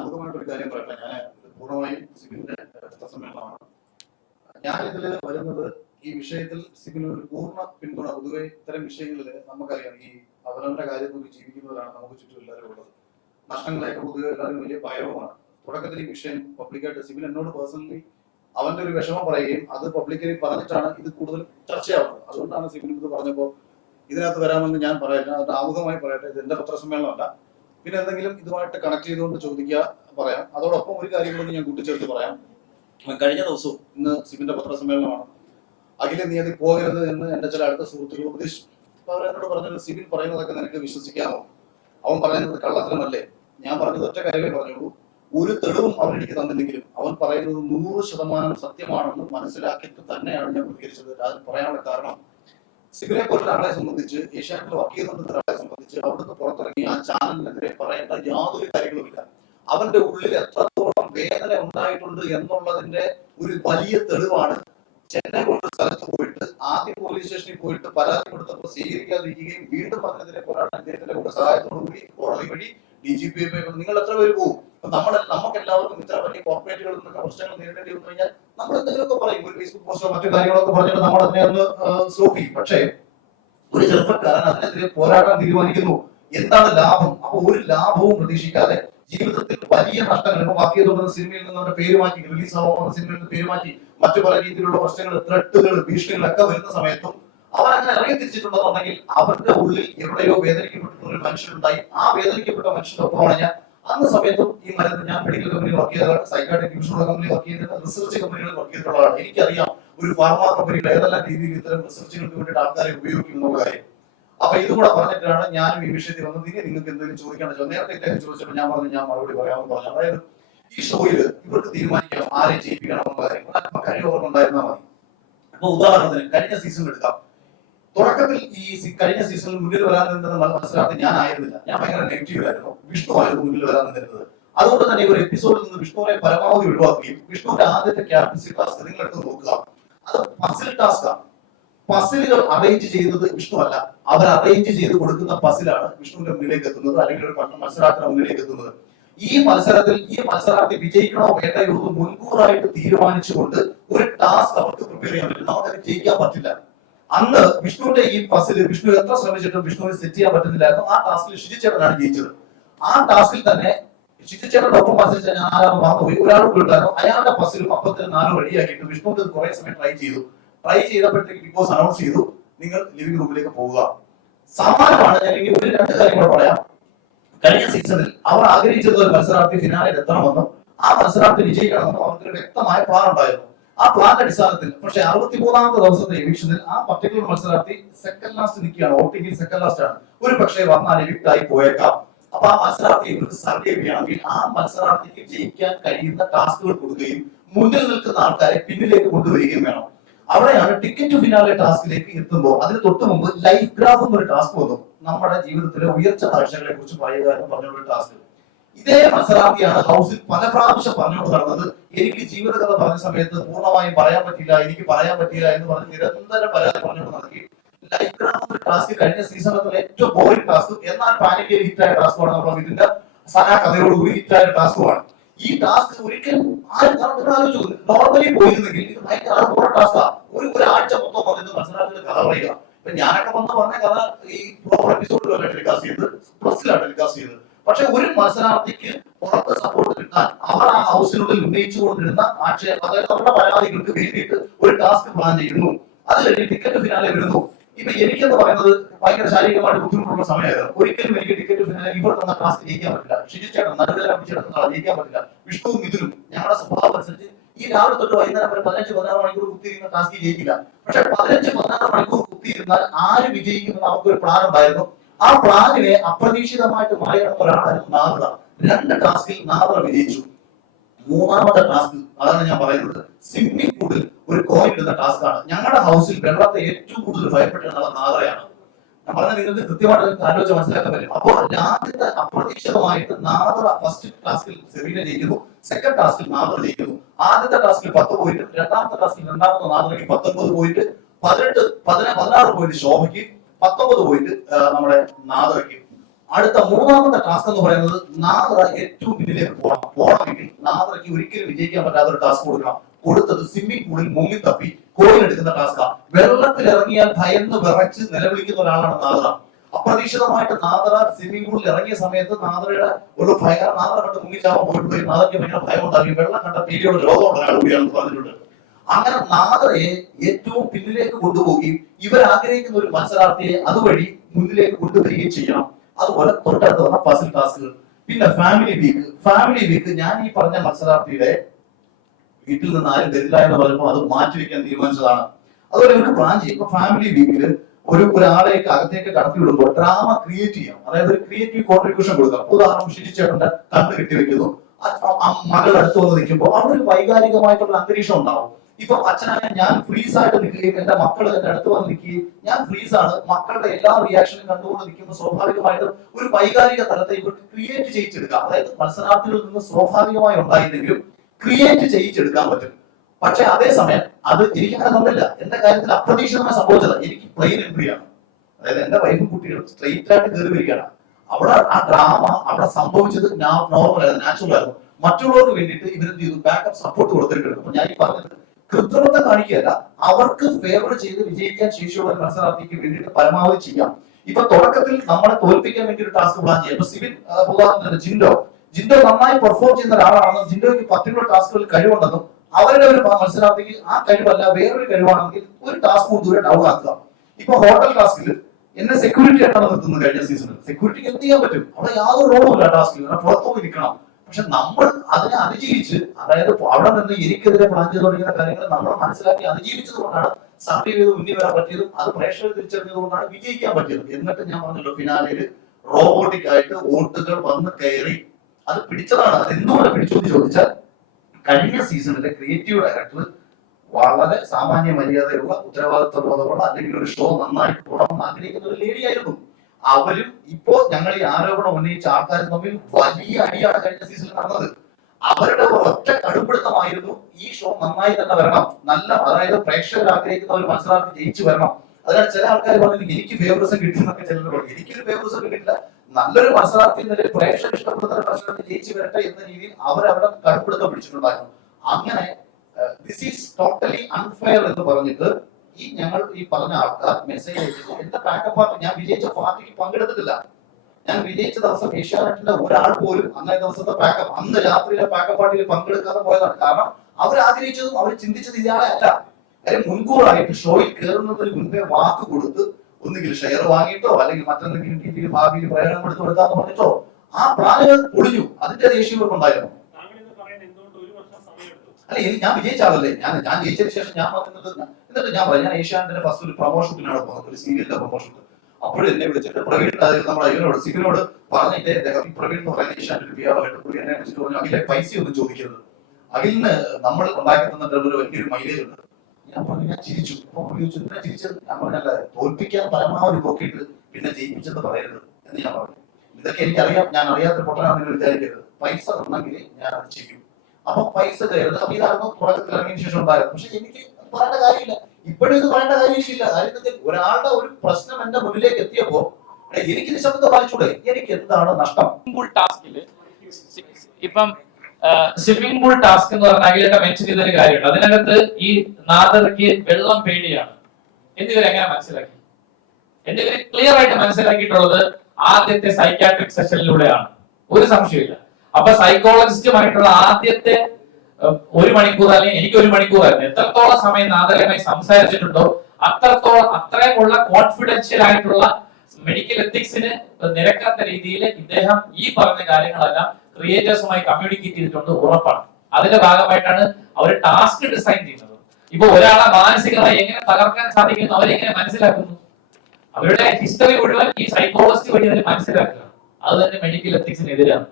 ആമുഖമായിട്ടൊരു കാര്യം പറയട്ടെ. ഞാൻ പൂർണ്ണമായും സിബിന്റെ സമ്മേളനമാണ്. ഞാനിതിൽ വരുന്നത് ഈ വിഷയത്തിൽ സിബിന് ഒരു പൂർണ്ണ പിന്തുണ. പൊതുവെ ഇത്തരം വിഷയങ്ങളിൽ നമുക്കറിയാം, ഈ അവനവന്റെ കാര്യം നോക്കി ജീവിക്കുന്നവരാണ് നമുക്ക് ചുറ്റും എല്ലാവരും ഉള്ളത്. നഷ്ടങ്ങളെയൊക്കെ പൊതുവെ എല്ലാവരും വലിയ ഭയവുമാണ്. തുടക്കത്തിൽ ഈ വിഷയം പബ്ലിക്കായിട്ട് സിബിൻ എന്നോട് പേഴ്സണലി അവന്റെ ഒരു വിഷമം പറയുകയും അത് പബ്ലിക്കലി പറഞ്ഞിട്ടാണ് ഇത് കൂടുതൽ ചർച്ചയാവുന്നത്. അതുകൊണ്ടാണ് സിബിൻ ഇത് പറഞ്ഞപ്പോൾ ഇതിനകത്ത് വരാമെന്ന് ഞാൻ പറയട്ടെ. അത് ആമുഖമായി പറയട്ടെ. ഇത് എന്റെ പത്രസമ്മേളനമല്ല. പിന്നെ എന്തെങ്കിലും ഇതുമായിട്ട് കണക്ട് ചെയ്തുകൊണ്ട് ചോദിക്കുക പറയാം. അതോടൊപ്പം ഒരു കാര്യം കൂടി ഞാൻ കൂട്ടിച്ചേർത്ത് പറയാം. കഴിഞ്ഞ ദിവസവും ഇന്ന് സിബിന്റെ പത്രസമ്മേളനമാണ്. അഖില നീ അതിൽ പോകരുത് എന്ന് എന്റെ ചില അടുത്ത സുഹൃത്തുക്കൾ ഉപദേശിച്ചു. അപ്പൊ അവർ എന്നോട് പറഞ്ഞത്, സിബിൻ പറയുന്നതൊക്കെ നിനക്ക് വിശ്വസിക്കാമോ? അവൻ പറയുന്നത് കള്ളത്തരമല്ലേ? ഞാൻ പറഞ്ഞത് ഒറ്റ കാര്യമേ പറഞ്ഞുള്ളൂ. ഒരു തെളിവും അവൻ എനിക്ക് തന്നില്ലെങ്കിലും അവൻ പറയുന്നത് 100% സത്യമാണെന്ന് മനസ്സിലാക്കിയിട്ട് തന്നെയാണ് ഞാൻ പ്രതികരിച്ചത്. അത് പറയാനുള്ള കാരണം, സിബിനെ പോലുള്ള ആളെ സംബന്ധിച്ച്, ഏഷ്യാനെറ്റിൽ വർക്ക് ചെയ്തുകൊണ്ടിരുന്ന ഒരാളെ സംബന്ധിച്ച് അവിടുന്ന് പുറത്തിറങ്ങി ആ ചാനലിനെതിരെ പറയേണ്ട യാതൊരു കാര്യങ്ങളുമില്ല. അവന്റെ ഉള്ളിൽ എത്രത്തോളം വേദന ഉണ്ടായിട്ടുണ്ട് എന്നുള്ളതിന്റെ ഒരു വലിയ തെളിവാണ് ചെന്നൈ പോലുള്ള സ്ഥലത്ത് പോയിട്ട് ആദ്യം പോലീസ് സ്റ്റേഷനിൽ പോയിട്ട് പരാതി കൊടുത്തപ്പോൾ സ്വീകരിക്കാതിരിക്കുകയും വീണ്ടും അതിനെതിരെ പോരാട്ടം അദ്ദേഹത്തിന്റെ കൂടെ സഹായത്തോടുകൂടി കോടതി വഴി DGP നിങ്ങൾ എത്ര പേര് പോകും? നമുക്കെല്ലാവർക്കും ഇത്ര വലിയ കോർപ്പറേറ്റുകളിൽ നിന്നൊക്കെ പ്രശ്നങ്ങൾ നേരിടേണ്ടി വന്നു കഴിഞ്ഞാൽ നമ്മൾ എന്തെങ്കിലുമൊക്കെ പറയും, ഒരു ഫേസ്ബുക്ക് പോസ്റ്റോ മറ്റു കാര്യങ്ങളൊക്കെ പറഞ്ഞിട്ട് നമ്മൾ അതിനെ ഒന്ന് സ്റ്റോപ്പ് ചെയ്യും. പക്ഷേ ഒരു ചെറുപ്പക്കാരൻ അതിനെതിരെ പോരാടാൻ തീരുമാനിക്കുന്നു. എന്താണ് ലാഭം? അപ്പൊ ഒരു ലാഭവും പ്രതീക്ഷിക്കാതെ ജീവിതത്തിൽ വലിയ നഷ്ടങ്ങൾ, ഇപ്പൊ ബാക്കി തുടർന്ന് സിനിമയിൽ നിന്ന് അവരുടെ പേര് മാറ്റി, റിലീസ് ആവുന്ന സിനിമയിൽ നിന്ന് പേര് മാറ്റി, മറ്റു പല രീതിയിലുള്ള പ്രശ്നങ്ങൾ, ത്രെട്ടുകൾ, ഭീഷണികളൊക്കെ വരുന്ന സമയത്തും അവർ അങ്ങനെ ഇറങ്ങി തിരിച്ചിട്ടുണ്ടെന്നുണ്ടെങ്കിൽ അവരുടെ ഉള്ളിൽ എവിടെയോ വേദനിക്കപ്പെട്ടിട്ടുള്ള ഒരു മനുഷ്യനുണ്ടായി. ആ വേദനിക്കപ്പെട്ട മനുഷ്യനൊപ്പമാണ് ഞാൻ അന്ന് സമയത്തും ഈ മരുന്ന്, ഞാൻ മെഡിക്കൽ കമ്പനിയിൽ വർക്ക് ചെയ്തതാണ്, സൈക്കാട്രിക് ഡിവിഷനുള്ള കമ്പനിയിൽ വർക്ക് ചെയ്തിട്ടുണ്ട്, റിസർച്ച് കമ്പനികളിൽ വർക്ക് ചെയ്തിട്ടുള്ളതാണ്. എനിക്കറിയാം ഒരു ഫാർമ കമ്പനിയിൽ ഏതെല്ലാം രീതിയിൽ ഇത്തരം റിസർച്ചുകൾക്ക് വേണ്ടിയിട്ട് ആൾക്കാരെ ഉപയോഗിക്കുന്ന കാര്യം. അപ്പൊ ഇതും കൂടെ പറഞ്ഞിട്ടാണ് ഞാനും ഈ വിഷയത്തിൽ വന്നത്. ഇനി നിങ്ങൾക്ക് എന്തെങ്കിലും ചോദിക്കാണെന്ന് നേരത്തെ ഇദ്ദേഹം ചോദിച്ചപ്പോൾ ഞാൻ പറഞ്ഞു ഞാൻ മറുപടി പറയാമെന്ന് പറഞ്ഞു. അതായത് ഈ ഷോയിൽ ഇവർക്ക് തീരുമാനിക്കാം ആരെ ജയിപ്പിക്കണം എന്നുള്ള കാര്യങ്ങൾ കാര്യം ഓർമ്മ മതി. അപ്പൊ ഉദാഹരണത്തിന് കഴിഞ്ഞ സീസൺ എടുക്കാം. തുടക്കത്തിൽ ഈ കഴിഞ്ഞ സീസണിൽ മുന്നിൽ വരാൻ നിന്നത് മനസ്സിലാക്കി ഞാൻ ആയിരുന്നില്ല. ഞാൻ ഭയങ്കര നെഗറ്റീവ് ആയിരുന്നു. വിഷ്ണു ആയിരുന്നു മുന്നിൽ വരാൻ നിന്നിരുന്നത്. അതുകൊണ്ട് തന്നെ ഒരു എപ്പിസോഡിൽ നിന്ന് വിഷ്ണുവിനെ പരമാവധി ഒഴിവാക്കുകയും വിഷ്ണുവിന്റെ ആദ്യത്തെ ക്യാപ്റ്റൻസി ടാസ്ക് നിങ്ങൾ എടുത്ത് നോക്കുക, അത് പസിൽ ടാസ്കാണ്. പസിലുകൾ അറേഞ്ച് ചെയ്യുന്നത് വിഷ്ണു അല്ല, അവർ അറേഞ്ച് ചെയ്ത് കൊടുക്കുന്ന പസിലാണ് വിഷ്ണുവിന്റെ മുന്നിലേക്ക് എത്തുന്നത്, അല്ലെങ്കിൽ ഒരു മത്സരാർത്ഥിയുടെ മുന്നിലേക്ക് എത്തുന്നത്. ഈ മത്സരത്തിൽ ഈ മത്സരാർത്ഥി വിജയിക്കണോ വേണ്ടയോ എന്ന് മുൻകൂറായിട്ട് തീരുമാനിച്ചുകൊണ്ട് ഒരു ടാസ്ക് അവർക്ക് പ്രിപ്പയർ ചെയ്യാൻ പറ്റും. നമുക്കത് ജയിക്കാൻ പറ്റില്ല. അന്ന് വിഷ്ണുവിന്റെ ഈ പസിൽ വിഷ്ണു എത്ര ശ്രമിച്ചിട്ടും വിഷ്ണുവിന് സെറ്റ് ചെയ്യാൻ പറ്റുന്നില്ലായിരുന്നു. ആ ടാസ്കിൽ ഷിജിച്ചേട്ടനാണ് ജയിച്ചത്. ആ ടാസ്കിൽ തന്നെ ഷിജിച്ചേട്ടന്റെ ഒപ്പം മത്സരിച്ച ഞാൻ ആരാണ് മറന്നുപോയി, ഒരാൾ ഉണ്ടായിരുന്നു. അയാളുടെ പസിലും അപ്പത്തിന് 4 വഴിയാക്കിയിട്ട് വിഷ്ണുവിന്റെ കുറെ സമയം ട്രൈ ചെയ്തപ്പോഴത്തേക്ക് ബിഗ് ബോസ് അനൗൺസ് ചെയ്തു, നിങ്ങൾ ലിവിംഗ് റൂമിലേക്ക് പോവുക. സമാനമാണ്. ഞാൻ ഇനി ഒരു 2 കാര്യം കൂടെ പറയാം. കഴിഞ്ഞ സീസണിൽ അവർ ആഗ്രഹിച്ചത് ഒരു മത്സരാർത്ഥി ഫിനാലിൽ എത്തണമെന്നും ആ മത്സരാർത്ഥി വിജയിക്കണമെന്നും അവർക്കൊരു വ്യക്തമായ പ്ലാൻ ഉണ്ടായിരുന്നു. ആ പ്ലാന്റെ അടിസ്ഥാനത്തിൽ പക്ഷേ 63ാമത്തെ ദിവസത്തെ എവിക്ഷനിൽ ആ പർട്ടിക്കുലർ മത്സരാർത്ഥി സെക്കൻഡ് ലാസ്റ്റ് നിൽക്കുകയാണ്. വോട്ടിംഗിൽ സെക്കൻഡ് ലാസ്റ്റ് ആണ്. ഒരു പക്ഷേ വന്നാൽ എവിക്ട് ആയി പോയേക്കാം. അപ്പൊ ആ മത്സരാർത്ഥി ഇവർക്ക് സർവൈവ് ചെയ്യണമെങ്കിൽ ആ മത്സരാർത്ഥിക്ക് ജയിക്കാൻ കഴിയുന്ന ടാസ്കുകൾ കൊടുക്കുകയും മുന്നിൽ നിൽക്കുന്ന ആൾക്കാരെ പിന്നിലേക്ക് കൊണ്ടുവരികയും വേണം. അവിടെയാണ് ടിക്കറ്റ് ഫിനാലെ ടാസ്കിലേക്ക് എത്തുമ്പോൾ അതിന് തൊട്ട് മുമ്പ് ലൈഫ് ഗ്രാഫ് എന്നൊരു ടാസ്ക് വന്നു. നമ്മുടെ ജീവിതത്തിലെ ഉയർച്ച താഴ്ചകളെ കുറിച്ച് പറയുക എന്ന് പറഞ്ഞുള്ള ടാസ്ക്. ഇതേ മത്സരാർത്ഥിയാണ് ഹൗസിൽ പല പ്രാവശ്യം പറഞ്ഞുകൊണ്ട് നടന്നത്. എനിക്ക് ജീവിതകഥ പറഞ്ഞ സമയത്ത് പൂർണ്ണമായും പറയാൻ പറ്റില്ല, എനിക്ക് പറയാൻ പറ്റില്ല എന്ന് പറഞ്ഞ് നിരന്തരം പരാതി പറഞ്ഞുകൊണ്ട് നടത്തി. ലൈഫ് ഗ്രാഫ് ടാസ്ക് കഴിഞ്ഞ സീസണിലെ ഏറ്റവും ബോറിംഗ് ടാസ്ക്, എന്നാൽ പാനിക്കൽ ഹിറ്റായ ടാസ്കുമാണ്. നമ്മൾ ഇതിന്റെ സനാ കഥയോടുകൂടി ഹിറ്റായ ടാസ്കുമാണ്. ഈ ടാസ്ക് ഒരിക്കലും ആലോചിച്ചു നോർമലി പോയിരുന്നെങ്കിൽ ഇത് ഭയങ്കര ടാസ്കാ. ഒരാഴ്ച മൊത്തം വന്നിട്ട് മത്സരാർത്ഥിയുടെ കഥ പറയുക. ഇപ്പൊ ഞാനൊക്കെ വന്ന് പറഞ്ഞ കഥ ഈ പ്രോപ്പർ എപ്പിസോഡിലല്ല ടെലികാസ്റ്റ് ചെയ്തത്, പ്ലസിലാണ് ടെലികാസ്റ്റ് ചെയ്തത്. പക്ഷെ ഒരു മത്സരാർത്ഥിക്ക് പുറത്ത് സപ്പോർട്ട് കിട്ടാൻ അവർ ആ ഹൗസിനുള്ളിൽ ഉന്നയിച്ചുകൊണ്ടിരുന്ന ആക്ഷേപം, അതായത് അവരുടെ പരാതികൾക്ക് വേണ്ടിയിട്ട് ഒരു ടാസ്ക് പ്ലാൻ ചെയ്യുന്നു. അത് കഴിഞ്ഞ് ടിക്കറ്റ് ഫിനാലെ വരുന്നു. ഇപ്പൊ എനിക്കെന്ന് പറയുന്നത് ഭയങ്കര ശാരീരികമായിട്ട് ബുദ്ധിമുട്ടുള്ള സമയമായിരുന്നു. ഒരിക്കലും എനിക്ക് ടിക്കറ്റ് ഫിനാലെ ഇവർ തന്ന ടാസ്ക് ജയിക്കാൻ പറ്റില്ല. ഷിജിച്ചേട്ടൻ നടുവേദന പിടിച്ചെടുക്കുന്ന ജയിക്കാൻ പറ്റില്ല. വിഷ്ണുവും മിഥുനും ഞങ്ങളുടെ സ്വഭാവം അനുസരിച്ച് ഈ രാവിലെ തൊട്ട് വൈകുന്നേരം വരെ 15-16 മണിക്കൂർ കുത്തിയിരുന്ന ടാസ്ക് ജയിക്കില്ല. പക്ഷെ 15-16 മണിക്കൂർ കുത്തിയിരുന്നാൽ ആര് വിജയിക്കുന്നത് നമുക്കൊരു പ്ലാൻ ഉണ്ടായിരുന്നു. ആ പ്ലാനിനെ അപ്രതീക്ഷിതമായിട്ട് മറികടന്ന ഒരാളായിരുന്നു നാദ്ര. 2 ടാസ്കിൽ നാദ്ര വിജയിച്ചു. 3ാമത്തെ ടാസ്ക്, അതാണ് ഞാൻ പറയുന്നത്, സ്വിമ്മിംഗ് പൂളിൽ ഒരു കോയിൻ ഇടുന്ന ടാസ്ക് ആണ്. ഞങ്ങളുടെ ഹൗസിൽ വെള്ളത്തെ ഏറ്റവും കൂടുതൽ ഭയപ്പെട്ടിരുന്ന നാദ്രയാണ്. ഞാൻ പറഞ്ഞ നിങ്ങൾക്ക് കൃത്യമായിട്ട് ആലോചിച്ച് മനസ്സിലാക്കാൻ പറ്റും. അപ്പോൾ രാജ്യത്തെ അപ്രതീക്ഷിതമായിട്ട് നാദ്ര ഫസ്റ്റ് ടാസ്കിൽ സെറീന ജയിക്കുന്നു, സെക്കൻഡ് ടാസ്കിൽ നാദ്ര ജയിക്കുന്നു. ആദ്യത്തെ ടാസ്കിൽ 10 പോയിന്റ്, 2ാമത്തെ ടാസ്കിൽ രണ്ടാമത്തെ നാദ്രയ്ക്ക് 19 പോയിന്റ്, 16 പോയിന്റ് ശോഭയ്ക്ക്, 19 പോയിന്റ് നമ്മുടെ നാദ്രയ്ക്ക്. അടുത്ത മൂന്നാമത്തെ ടാസ്ക് എന്ന് പറയുന്നത് നാദ്ര ഏറ്റവും പിന്നിലേക്ക് പോകണമെങ്കിൽ നാദ്രയ്ക്ക് ഒരിക്കലും വിജയിക്കാൻ പറ്റാത്ത ഒരു ടാസ്ക് കൊടുക്കണം. കൊടുത്തത് സ്വിമ്മിംഗ് പൂളിൽ മുങ്ങി തപ്പി കോയിൻ എടുക്കുന്ന ടാസ്കാണ്. വെള്ളത്തിൽ ഇറങ്ങിയാൽ ഭയന്ന് വിറച്ച് നിലവിളിക്കുന്ന ഒരാളാണ് നാദ്ര. അപ്രതീക്ഷിതമായിട്ട് നാദ്ര സ്വിമ്മിംഗ് പൂളിൽ ഇറങ്ങിയ സമയത്ത് നാദ്രയുടെ ഒരു ഭയങ്കര നാദ്ര കണ്ട് മുങ്ങിച്ചാവാൻ പോയിട്ട് നാദ്രയ്ക്ക് ഭയങ്കര ഭയം ഉണ്ടാക്കി. വെള്ളം കണ്ട പേടിയോട് രോഗമുള്ള ആൾ കൂടിയാണെന്ന് പറഞ്ഞിട്ടുണ്ട്. അങ്ങനെ നാദ്രയെ ഏറ്റവും പിന്നിലേക്ക് കൊണ്ടുപോവുകയും ഇവർ ആഗ്രഹിക്കുന്ന ഒരു മത്സരാർത്ഥിയെ അതുവഴി മുന്നിലേക്ക് കൊണ്ടുവരികയും ചെയ്യണം. അതുപോലെ തൊട്ടടുത്ത് വന്ന പസിൽ ടാസ്കുകൾ. പിന്നെ ഫാമിലി വീക്ക് ഞാൻ ഈ പറഞ്ഞ മത്സരാർത്ഥിയുടെ വീട്ടിൽ നിന്ന് ആരും വരില്ല എന്ന് പറയുമ്പോൾ അത് മാറ്റിവെക്കാൻ തീരുമാനിച്ചതാണ്. അതുപോലെ ഇവർക്ക് പ്ലാൻ ചെയ്യും. ഇപ്പൊ ഫാമിലി വീക്കിൽ ഒരാളേക്ക് അകത്തേക്ക് കടത്തി വിടുമ്പോൾ ഡ്രാമ ക്രിയേറ്റ് ചെയ്യാം. അതായത് ഒരു ക്രിയേറ്റീവ് കോൺട്രിബ്യൂഷൻ കൊടുക്കാം. ഉദാഹരണം ഷിജിച്ചേട്ടന്റെ കണ്ണ് കെട്ടിവെക്കുന്നു, മകൾ അടുത്ത് വന്ന് നിൽക്കുമ്പോൾ അവിടെ ഒരു വൈകാരികമായിട്ടുള്ള അന്തരീക്ഷം ഉണ്ടാവും. ഇപ്പൊ അച്ഛനായ ഞാൻ ഫ്രീസ് ആയിട്ട് നിൽക്കുകയും എന്റെ മക്കൾ എന്റെ അടുത്ത് വന്ന് നിൽക്കുകയും ഞാൻ ഫ്രീസ് ആണ്, മക്കളുടെ എല്ലാ റിയാക്ഷനും കണ്ടുകൊണ്ട് നിൽക്കുമ്പോൾ സ്വാഭാവികമായിട്ടും ഒരു വൈകാരിക തലത്തെ ഇവർക്ക് ക്രിയേറ്റ് ചെയ്യിച്ചെടുക്കാം. അതായത് മത്സരാർത്ഥികളിൽ നിന്ന് സ്വാഭാവികമായി ഉണ്ടായില്ലെങ്കിലും ക്രിയേറ്റ് ചെയ്യിച്ചെടുക്കാൻ പറ്റും. പക്ഷെ അതേസമയം അത് എനിക്ക് അങ്ങനെ തന്നില്ല. എന്റെ കാര്യത്തിൽ അപ്രതീക്ഷിതമായി സംഭവിച്ചത് എനിക്ക് പ്ലെയിൻ എൻട്രി ആണ്. അതായത് എന്റെ വൈഫും കുട്ടികളും സ്ട്രെയിറ്റ് ആയിട്ട് കയറി വരികയാണ്. അവിടെ ആ ഡ്രാമ അവിടെ സംഭവിച്ചത് നോർമൽ ആയിരുന്നു, നാച്ചുറൽ ആയിരുന്നു. മറ്റുള്ളവർക്ക് വേണ്ടിയിട്ട് ഇവരെന്ത് ചെയ്തു, ബാക്കപ്പ് സപ്പോർട്ട് കൊടുത്തിട്ടുണ്ട്. അപ്പൊ ഞാൻ ഈ പറഞ്ഞത് കൃത്രിമത്തെ കാണിക്കുകയല്ല, അവർക്ക് ഫേവർ ചെയ്ത് വിജയിക്കാൻ ശേഷിയുള്ള മത്സരാർത്ഥിക്ക് വേണ്ടിയിട്ട് പരമാവധി ചെയ്യാം. ഇപ്പൊ തുടക്കത്തിൽ നമ്മളെ തോൽപ്പിക്കാൻ വേണ്ടി ഒരു ടാസ്ക് പ്ലാൻ ചെയ്യാം. ഇപ്പൊ സിവിൻ ജിൻഡോ നന്നായി പെർഫോം ചെയ്യുന്ന ഒരാളാണെന്നും ജിൻഡോയ്ക്ക് പർട്ടിക്കുലർ ടാസ്കുകളിൽ കഴിവുണ്ടെന്നും അവരുടെ ഒരു മത്സരാർത്ഥിക്ക് ആ കഴിവല്ല വേറൊരു കഴിവാണെങ്കിൽ ഒരു ടാസ്ക് ദൂരെ ഡൗൺ ആക്കുക. ഇപ്പൊ ഹോട്ടൽ ടാസ്കിൽ എന്നെ സെക്യൂരിറ്റി ആയിട്ടാണ് നിർത്തുന്നത്. കഴിഞ്ഞ സീസണിൽ സെക്യൂരിറ്റിക്ക് എന്ത് ചെയ്യാൻ പറ്റും? അവിടെ യാതൊരു റോളും ഇല്ല ടാസ്കിൽ, പുറത്തുപോയി നിൽക്കണം. പക്ഷെ നമ്മൾ അതിനെ അതിജീവിച്ച്, അതായത് അവിടെ നിന്ന് എനിക്കെതിരെ പ്ലാൻ ചെയ്ത് തുടങ്ങിയ കാര്യങ്ങൾ നമ്മൾ മനസ്സിലാക്കി അതിജീവിച്ചത് കൊണ്ടാണ് സർവൈവ് ചെയ്ത് മുന്നിൽ വരാൻ പറ്റിയതും അത് പ്രേക്ഷകർ തിരിച്ചറിഞ്ഞത് കൊണ്ടാണ് വിജയിക്കാൻ പറ്റിയത്. എന്നിട്ട് ഞാൻ പറഞ്ഞല്ലോ, ഫിനാലിൽ റോബോട്ടിക് ആയിട്ട് വോട്ടുകൾ വന്ന് കയറി അത് പിടിച്ചതാണ്. അത് എന്തുകൊണ്ട് പിടിച്ചു എന്ന് ചോദിച്ചാൽ, കഴിഞ്ഞ സീസണിലെ ക്രിയേറ്റീവ് ഡയറക്ടർ വളരെ സാമാന്യ മര്യാദയുള്ള ഉത്തരവാദിത്വ ബോധമുള്ള അല്ലെങ്കിൽ ഒരു ഷോ നന്നായിട്ട് പോകണമെന്ന് ആഗ്രഹിക്കുന്ന ഒരു ലേഡി ആയിരുന്നു. അവരും ഇപ്പോ ഞങ്ങൾ ഈ ആരോപണം ഉന്നയിച്ച ആൾക്കാരും തമ്മിൽ വലിയ അടിയാണ് കഴിഞ്ഞ സീസണിൽ നടന്നത്. അവരുടെ ഒറ്റ കടുംപിടുത്തമായിരുന്നു ഈ ഷോ നന്നായി തന്നെ വരണം, നല്ല, അതായത് പ്രേക്ഷകർ ആഗ്രഹിക്കുന്ന ഒരു മത്സരാർത്ഥി ജയിച്ചു വരണം. അതിനാൽ ചില ആൾക്കാർ പറഞ്ഞു എനിക്ക് ഫേവറിസം കിട്ടുന്നൊക്കെ ചിലർ പറഞ്ഞു. എനിക്കൊരു ഫേവറിസം കിട്ടില്ല, നല്ലൊരു മത്സരാർത്ഥി എന്നൊരു പ്രേക്ഷകർ ഇഷ്ടപ്പെടുന്ന ഒരു മത്സരാർത്ഥി ജയിച്ചു വരട്ടെ എന്ന രീതിയിൽ അവരവിടെ കടുംപിടുത്തം പിടിച്ചിട്ടുണ്ടായിരുന്നു. അങ്ങനെ ദിസ് ഈസ് ടോട്ടലി അൺഫെയർ എന്ന് പറഞ്ഞിട്ട് ഈ ഞങ്ങൾ ഈ പറഞ്ഞ ആൾക്കാർ മെസ്സേജ് അയച്ചത്, എന്റെ ബാക്കപ്പ് പാർട്ടി, ഞാൻ വിജയിച്ച പാർട്ടിക്ക് പങ്കെടുത്തിട്ടില്ല. ഞാൻ വിജയിച്ച ദിവസം ഏഷ്യാനെറ്റിന്റെ ഒരാൾ പോലും അന്നേ ദിവസത്തെ ബാക്കപ്പ്, അന്ന് രാത്രിയിലെ ബാക്കപ്പ് പാർട്ടിയിൽ പങ്കെടുക്കാതെ പോയതാണ്. കാരണം അവർ ആഗ്രഹിച്ചതും അവർ ചിന്തിച്ചത് ഇയാളെ അല്ല. കാര്യം മുൻകൂറായിട്ട് ഷോയിൽ കയറുന്നതിന് മുൻപേ വാക്ക് കൊടുത്ത് ഒന്നുകിൽ ഷെയർ വാങ്ങിയിട്ടോ അല്ലെങ്കിൽ മറ്റെന്തെങ്കിലും രീതിയിൽ ഭാവിയിൽ പ്രയോജനം എടുത്ത് കൊടുക്കാന്ന് പറഞ്ഞിട്ടോ ആ പ്ലാനുകൾ പൊളിഞ്ഞു. അതിന്റെ ദേഷ്യം ഉണ്ടായിരുന്നു. അല്ല, ഞാൻ വിജയിച്ച ആളല്ലേ, ഞാൻ ജയിച്ചതിന് ശേഷം ഞാൻ എന്നിട്ട് ഞാൻ പറയാം, ഞാൻ ഏഷ്യാനെറ്റിന്റെ ഫസ്റ്റ് ഒരു പ്രൊമോഷനാണ് പോകുന്നത്, ഒരു സീരിയലിന്റെ പ്രൊമോഷൻ. അപ്പോഴും എന്നെ വിളിച്ചിട്ട് പ്രവീൺ, നമ്മുടെ അയ്യനോട് സിബിനോട് പറഞ്ഞിട്ടേ പ്രവീൺ എന്ന് പറയുന്ന ഏഷ്യാനെറ്റ് PR ആയിട്ട് എന്നെ വിളിച്ചിട്ട് പറഞ്ഞു, അഖിലെ പൈസ ഒന്നും ചോദിക്കരുത്, അഖിലിന് നമ്മൾ ഉണ്ടാക്കി തന്നിട്ട് ഒരു വലിയൊരു മൈലേജ് ഉണ്ട്. ഞാൻ പറഞ്ഞു, ഞാൻ ചിരിച്ചു. അപ്പൊ ചിരിച്ചത് ഞാൻ പറഞ്ഞല്ല, തോൽപ്പിക്കാൻ പരമാവധി നോക്കിയിട്ട് പിന്നെ ജയിപ്പിച്ചെന്ന് പറയരുത് എന്ന് ഞാൻ പറഞ്ഞു. ഇതൊക്കെ എനിക്കറിയാം, ഞാൻ അറിയാത്ത പൊട്ടനാണെന്ന് വിചാരിക്കരുത്. പൈസ തന്നെങ്കിൽ ഞാൻ അത് ചെയ്യും. അപ്പൊ പൈസ കയറുന്നത് അപ്പൊ ഇതായിരുന്നു തുടക്കത്തിൽ ഇറങ്ങിയതിനു ശേഷം ഉണ്ടായിരുന്നു. പക്ഷെ എനിക്ക് പറയേണ്ട കാര്യമില്ല, ഇപ്പോഴും ഇത് പറയേണ്ട കാര്യമില്ല. കാര്യത്തിൽ ഒരാളുടെ ഒരു പ്രശ്നം എന്റെ മുന്നിലേക്ക് എത്തിയപ്പോ എനിക്ക് നിശബ്ദത പാലിച്ചൂടെ? എനിക്ക് എന്താണ് നഷ്ടം? ഇപ്പം സ്വിമ്മിംഗ് പൂൾ ടാസ്ക് എന്ന് പറഞ്ഞാൽ അഖിലൊക്കെ മെൻഷൻ ചെയ്തൊരു കാര്യമുണ്ട്. അതിനകത്ത് ഈ നാദർക്ക് വെള്ളം പേടിയാണ് എന്നിവർ എങ്ങനെ മനസ്സിലാക്കി? എന്റെ ഇവര് ക്ലിയർ ആയിട്ട് മനസ്സിലാക്കിയിട്ടുള്ളത് ആദ്യത്തെ സൈക്കാട്രിക് സെഷനിലൂടെയാണ്, ഒരു സംശയമില്ല. അപ്പൊ സൈക്കോളജിസ്റ്റുമായിട്ടുള്ള ആദ്യത്തെ 1 മണിക്കൂർ അല്ലെങ്കിൽ എനിക്ക് 1 മണിക്കൂറായിരുന്നു. എത്രത്തോളം സമയം നാദരമായി സംസാരിച്ചിട്ടുണ്ടോ അത്രയുമുള്ള കോൺഫിഡൻഷ്യൽ ആയിട്ടുള്ള മെഡിക്കൽ എത്തിക്സിന് നിരക്കാത്ത രീതിയിൽ ഇദ്ദേഹം ഈ പറഞ്ഞ കാര്യങ്ങളെല്ലാം ക്രിയേറ്റേഴ്സുമായി കമ്മ്യൂണിക്കേറ്റ് ചെയ്തിട്ടുണ്ട്, ഉറപ്പാണ്. അതിന്റെ ഭാഗമായിട്ടാണ് അവർ ടാസ്ക് ഡിസൈൻ ചെയ്യുന്നത്. ഇപ്പൊ ഒരാളെ മാനസികമായി എങ്ങനെ തകർക്കാൻ സാധിക്കുന്നു അവരെങ്ങനെ മനസ്സിലാക്കുന്നു? അവരുടെ ഹിസ്റ്ററി മുഴുവൻ ഈ സൈക്കോളജിസ്റ്റ് വഴി തന്നെ മനസ്സിലാക്കുക. അത് തന്നെ മെഡിക്കൽ എത്തിക്സിനെതിരാണ്.